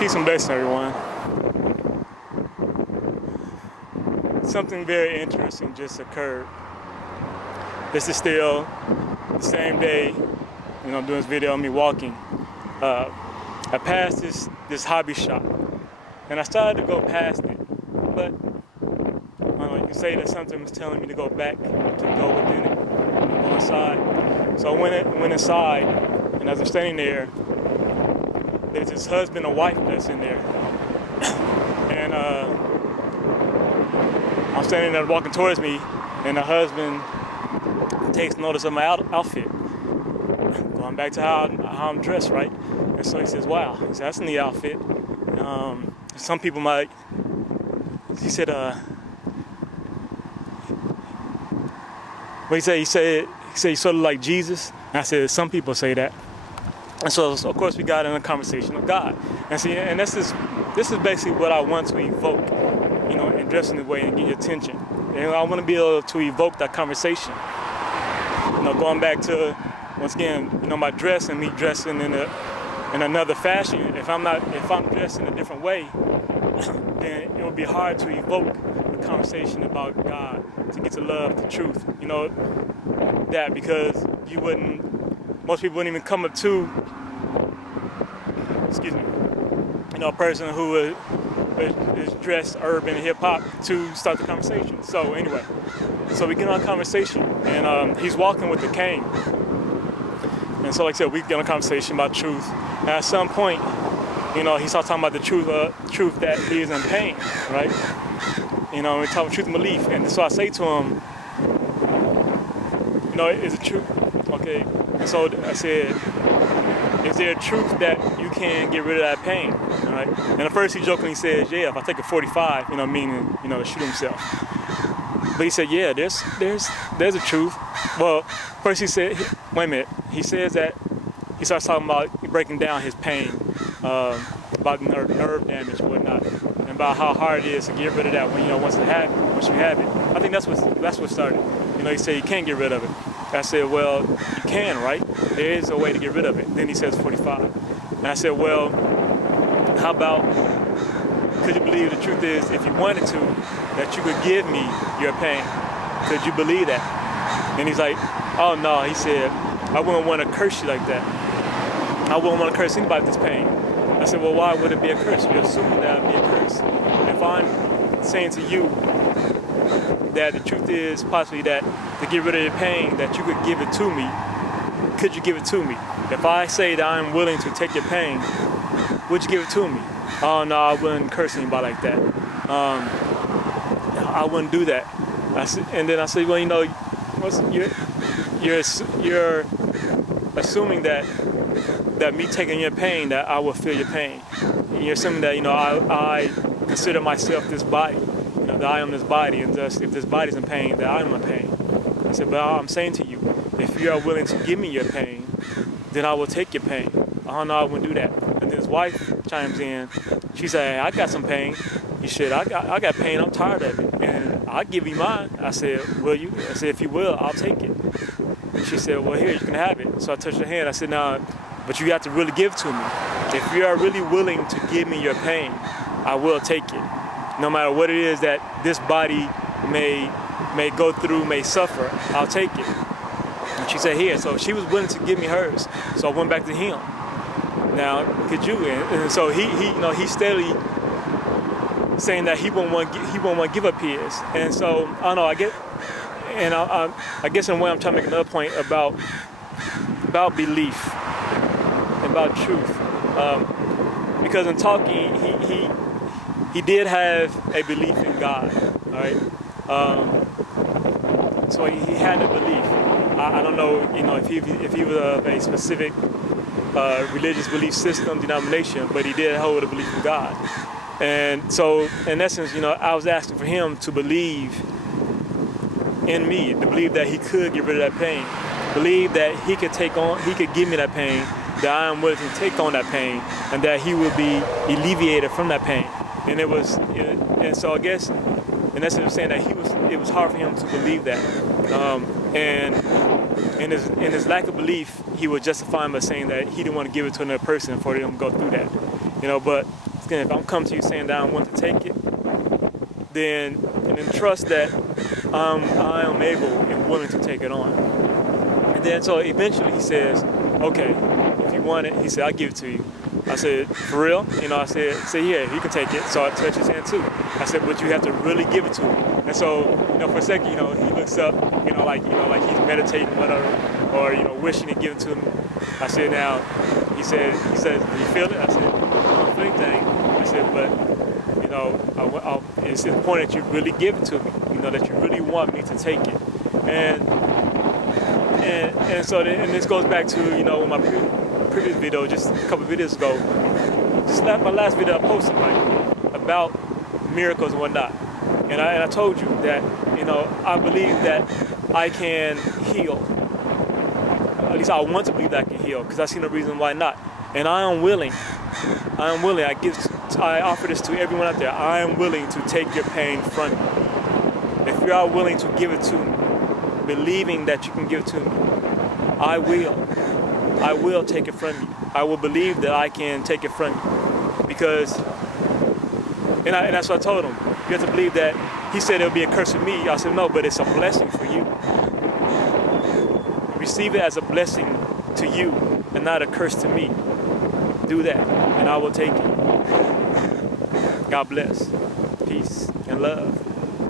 Peace and blessings, everyone. Something very interesting just occurred. This is still the same day, I'm doing this video of me walking. I passed this hobby shop, and I started to go past it, but you can say that something was telling me to go back, to go within it, go inside. So I went inside, and as I'm standing there, there's this husband and wife that's in there. And I'm standing there walking towards me, and the husband takes notice of my outfit. Going back to how I'm dressed, right? And so he says, wow, he says, that's a neat outfit. Some people might, he said, what he said you sort of like Jesus. And I said, some people say that. And so, of course, we got in a conversation of God. And this is basically what I want to evoke, in dressing this way and get your attention. And I want to be able to evoke that conversation. Going back to, once again, my dress and me dressing in another fashion. If I'm dressed in a different way, then it would be hard to evoke a conversation about God, to get to love the truth. That because most people wouldn't even come up to, a person who is dressed urban and hip hop to start the conversation. So anyway, we get on a conversation, and he's walking with a cane. And so, like I said, we get on a conversation about truth. And at some point, he starts talking about the truth that he is in pain, right? We talk about truth and belief. And so I say to him, is it true? Okay. And so I said, is there a truth that you can get rid of that pain? All right. And at first he jokingly says, yeah, if I take a 45, meaning, to shoot himself. But he said, yeah, there's a truth. Well, first he said, wait a minute. He says that he starts talking about breaking down his pain, about nerve damage and whatnot, and about how hard it is to get rid of that when once you have it. I think that's what started. He said you can't get rid of it. I said, well, you can, right? There is a way to get rid of it. Then he says 45. And I said, well, how about, could you believe the truth is, if you wanted to, that you could give me your pain? Could you believe that? And he's like, oh no, he said, I wouldn't want to curse you like that. I wouldn't want to curse anybody with this pain. I said, well, why would it be a curse? You're assuming that it would be a curse. If I'm saying to you that the truth is possibly that to get rid of your pain, that you could give it to me, could you give it to me? If I say that I'm willing to take your pain, would you give it to me? Oh no, I wouldn't curse anybody like that. I wouldn't do that. And then I said, well, you're assuming that me taking your pain, that I will feel your pain. And you're assuming that I consider myself this body. That I am this body, and thus if this body's in pain, that I am in pain. I said, but I'm saying to you, if you are willing to give me your pain, then I will take your pain. Oh no, I wouldn't do that. And then his wife chimes in. She said, hey, I got some pain. He said, I got pain, I'm tired of it. And I'll give you mine. I said, will you? I said, if you will, I'll take it. And she said, well, here, you can have it. So I touched her hand. I said, no, but you have to really give to me. If you are really willing to give me your pain, I will take it. No matter what it is that this body may go through, may suffer, I'll take it. And she said, here. So she was willing to give me hers. So I went back to him. Now, could you? And so he's steadily saying that he won't want to give up his. And so I don't know. I guess in a way I'm trying to make another point about belief, about truth, because in talking he did have a belief in God, all right? So he had a belief. I don't know, if he was of a specific religious belief system, denomination, but he did hold a belief in God. And so, in essence, I was asking for him to believe in me, to believe that he could get rid of that pain, believe that he could give me that pain, that I am willing to take on that pain, and that he would be alleviated from that pain. And so I guess, in essence, saying that it was hard for him to believe that. And in his lack of belief, he would justify him by saying that he didn't want to give it to another person for them to go through that. But again, if I'm coming to you saying that I want to take it, then trust that I am able and willing to take it on. And then so eventually he says, okay, if you want it, he said, I'll give it to you. I said, for real? I said, yeah, he can take it. So I touched his hand too. I said, but you have to really give it to him. And so, for a second, he looks up, like he's meditating, whatever, or, wishing to give it to me. I said, now, he said, do you feel it? I said, I don't feel anything. I said, but, it's important that you really give it to me, that you really want me to take it. And so this goes back to, my previous video, just a couple of videos ago, my last video I posted, about miracles and whatnot. And I told you that, I believe that I can heal. At least I want to believe that I can heal, because I see no reason why not. And I am willing. I offer this to everyone out there. I am willing to take your pain from you. If you are willing to give it to me, believing that you can give it to me, I will take it from you. I will believe that I can take it from you. Because, and that's what I told him. You have to believe that. He said it would be a curse for me. I said, no, but it's a blessing for you. Receive it as a blessing to you and not a curse to me. Do that, and I will take it. God bless. Peace and love.